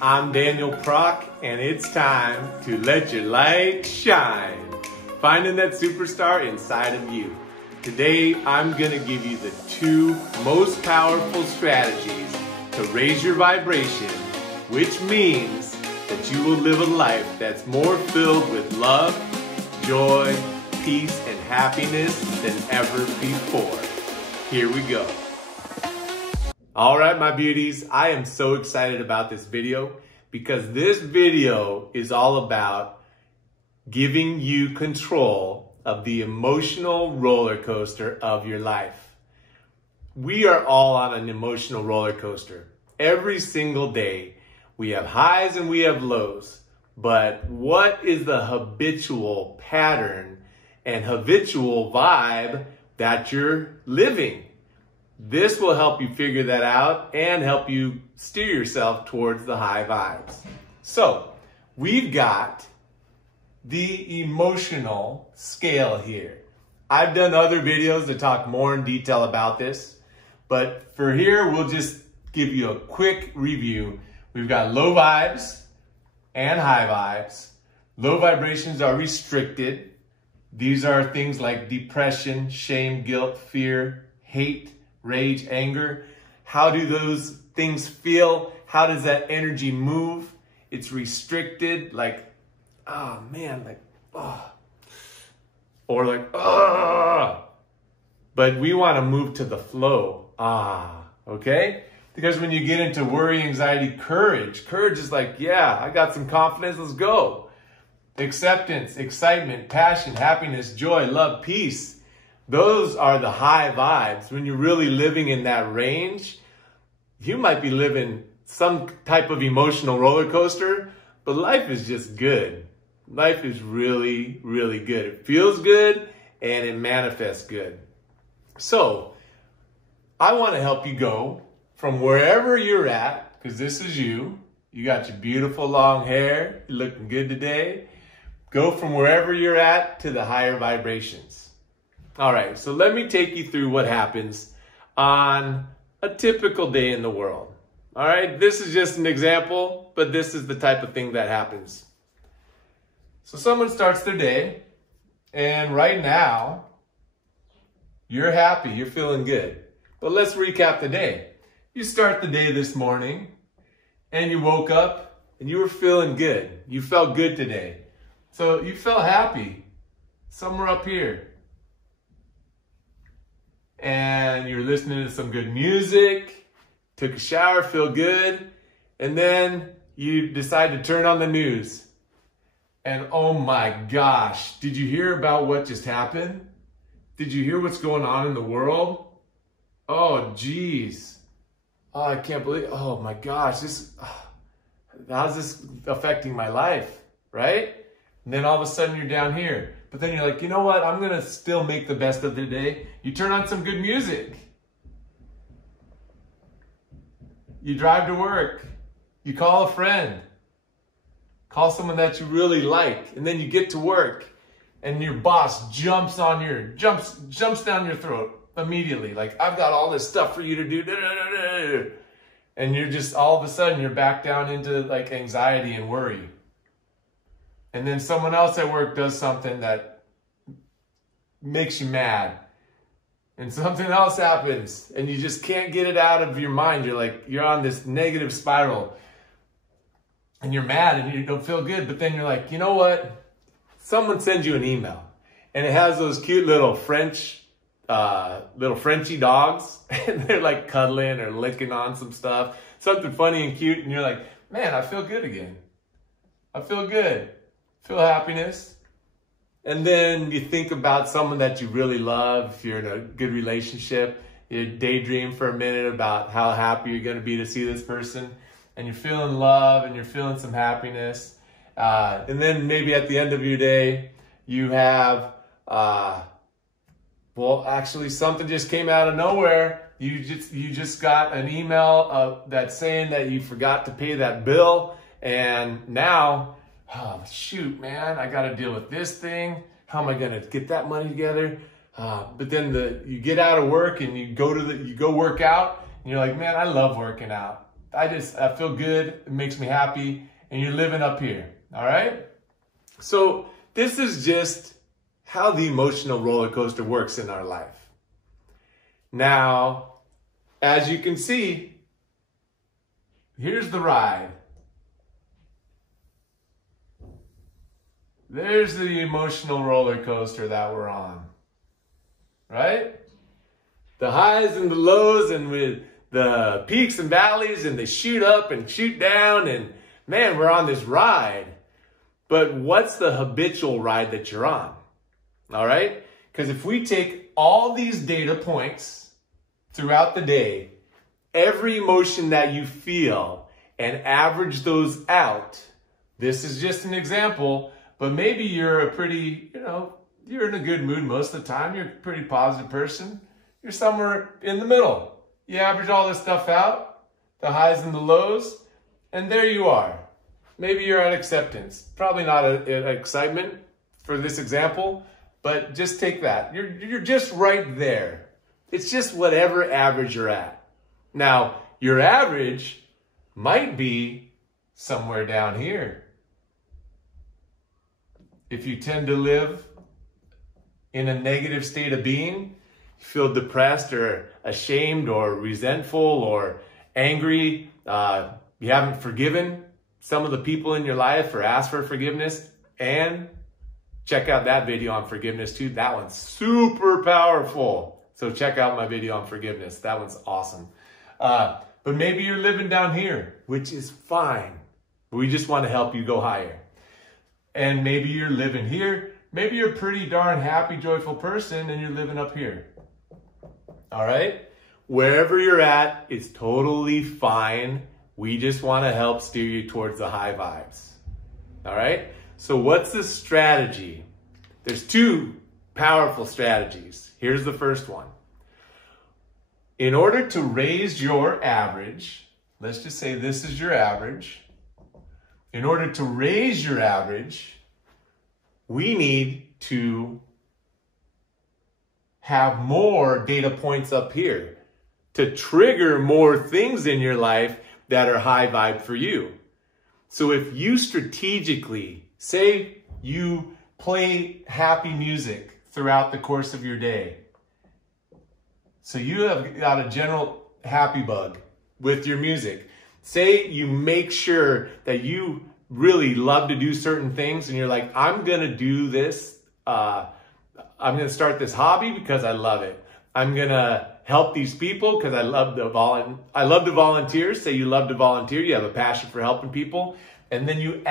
I'm Daniel PROK, and it's time to let your light shine. Finding that superstar inside of you. Today, I'm going to give you the 2 most powerful strategies to raise your vibration, which means that you will live a life that's more filled with love, joy, peace, and happiness than ever before. Here we go. All right, my beauties, I am so excited about this video because this video is all about giving you control of the emotional roller coaster of your life. We are all on an emotional roller coaster. Every single day, we have highs and we have lows. But what is the habitual pattern and habitual vibe that you're living? This will help you figure that out and help you steer yourself towards the high vibes. So, we've got the emotional scale here. I've done other videos that talk more in detail about this, but for here, we'll just give you a quick review. We've got low vibes and high vibes. Low vibrations are restricted. These are things like depression, shame, guilt, fear, hate, rage, anger. How do those things feel? How does that energy move? It's restricted, like, oh man, like, oh. Or like, oh. But we want to move to the flow, okay? Because when you get into worry, anxiety, courage is like, yeah, I got some confidence, let's go. Acceptance, excitement, passion, happiness, joy, love, peace. Those are the high vibes. When you're really living in that range, you might be living some type of emotional roller coaster, but life is just good. Life is really, really good. It feels good and it manifests good. So, I want to help you go from wherever you're at, because this is you. You got your beautiful long hair. You're looking good today. Go from wherever you're at to the higher vibrations. All right, so let me take you through what happens on a typical day in the world. All right, this is just an example, but this is the type of thing that happens. So someone starts their day, and right now, you're happy, you're feeling good. But let's recap the day. You start the day this morning, and you woke up, and you were feeling good. You felt good today. So you felt happy, somewhere up here. And you're listening to some good music, took a shower, feel good, and then you decide to turn on the news. And oh my gosh, did you hear about what just happened? Did you hear what's going on in the world? Oh geez. Oh, I can't believe, oh my gosh, how's this affecting my life, right? And then all of a sudden you're down here. But then you're like, you know what? I'm going to still make the best of the day. You turn on some good music. You drive to work. You call a friend. Call someone that you really like. And then you get to work. And your boss jumps down your throat immediately. Like, I've got all this stuff for you to do. And you're just, all of a sudden, you're back down into like anxiety and worry. And then someone else at work does something that makes you mad. And something else happens. And you just can't get it out of your mind. You're on this negative spiral. And you're mad and you don't feel good. But then you're like, you know what? Someone sends you an email. And it has those cute little Frenchie dogs. And they're like cuddling or licking on some stuff. Something funny and cute. And you're like, man, I feel good again. I feel good. Feel happiness. And then you think about someone that you really love. If you're in a good relationship, you daydream for a minute about how happy you're going to be to see this person. And you're feeling love and you're feeling some happiness. And then maybe at the end of your day, you have, well, actually something just came out of nowhere. You just got an email that's saying that you forgot to pay that bill. And now, oh, shoot, man, I got to deal with this thing. How am I going to get that money together? But then you get out of work and you go work out and you're like, man, I love working out. I feel good, it makes me happy, and you're living up here, all right? So this is just how the emotional roller coaster works in our life. Now, as you can see, here's the ride. There's the emotional roller coaster that we're on, right? The highs and the lows, and with the peaks and valleys, and they shoot up and shoot down, and man, we're on this ride. But what's the habitual ride that you're on? All right? Because if we take all these data points throughout the day, every emotion that you feel, and average those out, this is just an example, but maybe you're a pretty, you're in a good mood most of the time. You're a pretty positive person. You're somewhere in the middle. You average all this stuff out, the highs and the lows, and there you are. Maybe you're at acceptance. Probably not an excitement for this example, but just take that. You're just right there. It's just whatever average you're at. Now, your average might be somewhere down here. If you tend to live in a negative state of being, you feel depressed or ashamed or resentful or angry, you haven't forgiven some of the people in your life or asked for forgiveness, and check out that video on forgiveness too. That one's super powerful. So check out my video on forgiveness. That one's awesome. But maybe you're living down here, which is fine. We just want to help you go higher. And maybe you're living here. Maybe you're a pretty darn happy, joyful person, and you're living up here. All right? Wherever you're at, it's totally fine. We just want to help steer you towards the high vibes. All right? So what's the strategy? There's two powerful strategies. Here's the first one. In order to raise your average, let's just say this is your average. In order to raise your average, we need to have more data points up here to trigger more things in your life that are high vibe for you. So if you strategically, say you play happy music throughout the course of your day. So you have got a general happy bug with your music. Say you make sure that you really love to do certain things and you're like, I'm going to do this. I'm going to start this hobby because I love it. I'm going to help these people because I love to volunteer. Say you love to volunteer. You have a passion for helping people. And then you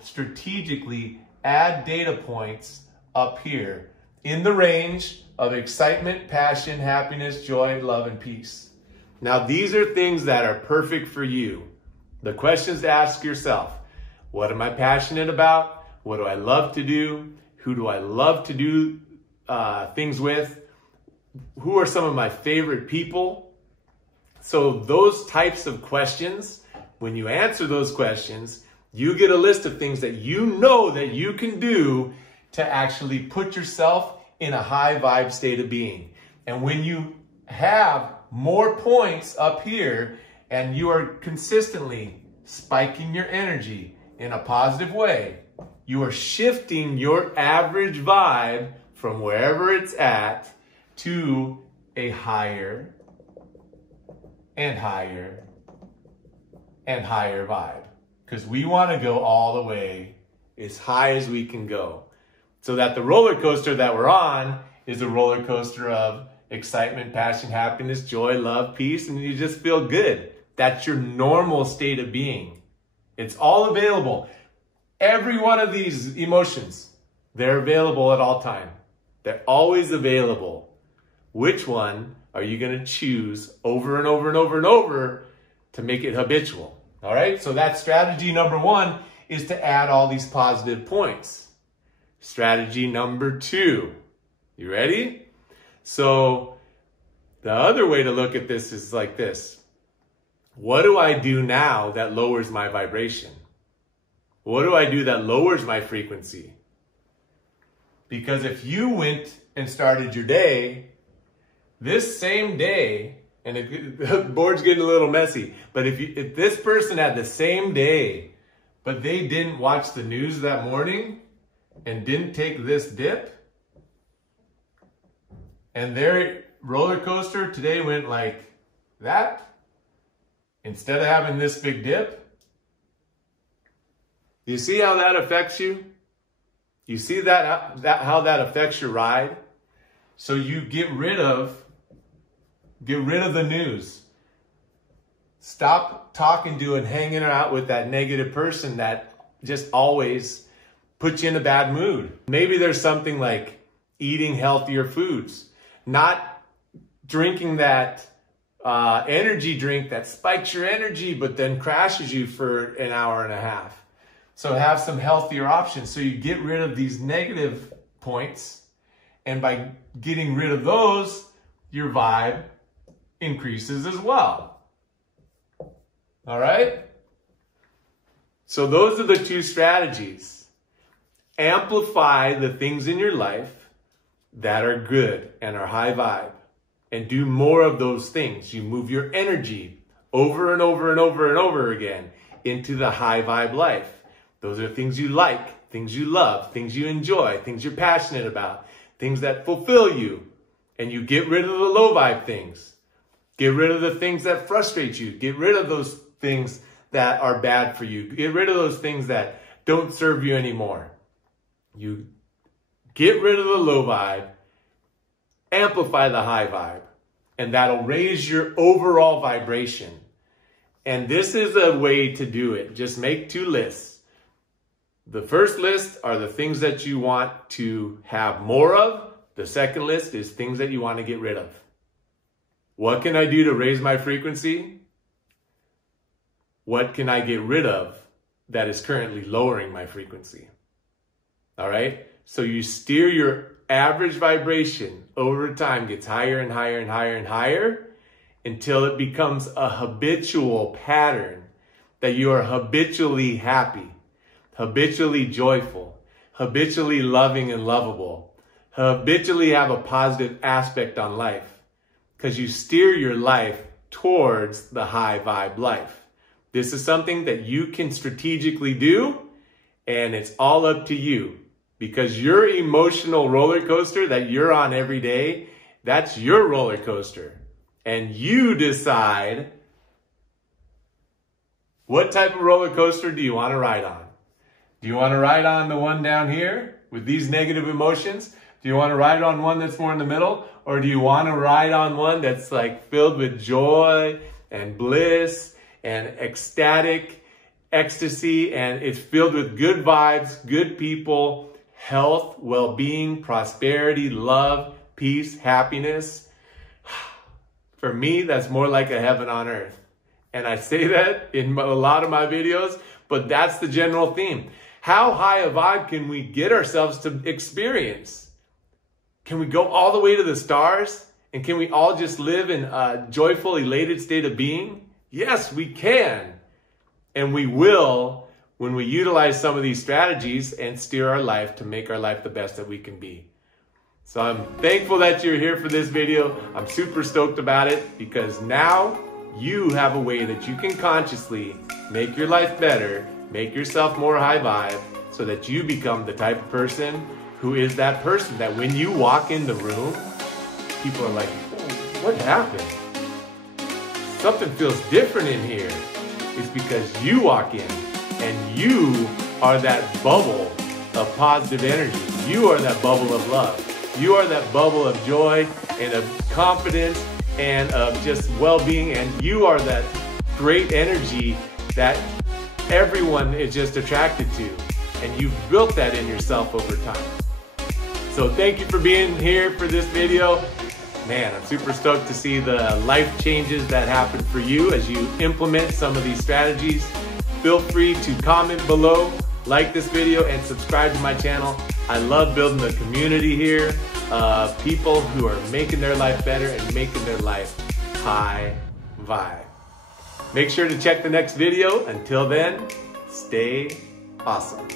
strategically add data points up here in the range of excitement, passion, happiness, joy, love, and peace. Now, these are things that are perfect for you. The questions to ask yourself: what am I passionate about? What do I love to do? Who do I love to do things with? Who are some of my favorite people? So those types of questions, when you answer those questions, you get a list of things that you know that you can do to actually put yourself in a high vibe state of being. And when you have more points up here and you are consistently spiking your energy in a positive way, you are shifting your average vibe from wherever it's at to a higher and higher and higher vibe. Because we want to go all the way as high as we can go. So that the roller coaster that we're on is a roller coaster of excitement, passion, happiness, joy, love, peace, and you just feel good. That's your normal state of being. It's all available. Every one of these emotions, they're available at all time. They're always available. Which one are you going to choose over and over and over and over to make it habitual? All right, so that's strategy number one, is to add all these positive points. Strategy number two, you ready? So the other way to look at this is like this. What do I do now that lowers my vibration? What do I do that lowers my frequency? Because if you went and started your day, this same day, And the board's getting a little messy. But if this person had the same day, but they didn't watch the news that morning and didn't take this dip, and their roller coaster today went like that, instead of having this big dip, you see how that affects you? You see how that affects your ride? So you get rid of the news. Stop talking to and hanging out with that negative person that just always puts you in a bad mood. Maybe there's something like eating healthier foods, not drinking that energy drink that spikes your energy but then crashes you for an hour and a half. So have some healthier options. So you get rid of these negative points, and by getting rid of those, your vibe increases as well. All right? So those are the two strategies. Amplify the things in your life that are good and are high vibe, and do more of those things. You move your energy over and over and over and over again into the high vibe life. Those are things you like, things you love, things you enjoy, things you're passionate about, things that fulfill you. And you get rid of the low vibe things. Get rid of the things that frustrate you. Get rid of those things that are bad for you. Get rid of those things that don't serve you anymore. You get rid of the low vibe, amplify the high vibe, and that'll raise your overall vibration. And this is a way to do it. Just make two lists. The first list are the things that you want to have more of. The second list is things that you want to get rid of. What can I do to raise my frequency? What can I get rid of that is currently lowering my frequency? All right? So you steer your average vibration over time, gets higher and higher and higher and higher until it becomes a habitual pattern that you are habitually happy, habitually joyful, habitually loving and lovable, habitually have a positive aspect on life, because you steer your life towards the high vibe life. This is something that you can strategically do, and it's all up to you, because your emotional roller coaster that you're on every day, that's your roller coaster. And you decide what type of roller coaster do you want to ride on. Do you want to ride on the one down here with these negative emotions? Do you want to ride on one that's more in the middle? Or do you want to ride on one that's like filled with joy and bliss and ecstatic ecstasy, and it's filled with good vibes, good people, health, well-being, prosperity, love, peace, happiness? For me, that's more like a heaven on earth. And I say that in a lot of my videos, but that's the general theme. How high a vibe can we get ourselves to experience? Can we go all the way to the stars? And can we all just live in a joyful, elated state of being? Yes, we can. And we will when we utilize some of these strategies and steer our life to make our life the best that we can be. So I'm thankful that you're here for this video. I'm super stoked about it, because now you have a way that you can consciously make your life better, make yourself more high vibe, so that you become the type of person who is that person that when you walk in the room, people are like, oh, what happened? Something feels different in here. It's because you walk in and you are that bubble of positive energy. You are that bubble of love. You are that bubble of joy and of confidence and of just well-being, and you are that great energy that everyone is just attracted to, and you've built that in yourself over time. So thank you for being here for this video. Man, I'm super stoked to see the life changes that happen for you as you implement some of these strategies. Feel free to comment below, like this video, and subscribe to my channel. I love building the community here of people who are making their life better and making their life high vibe. Make sure to check the next video. Until then, stay awesome.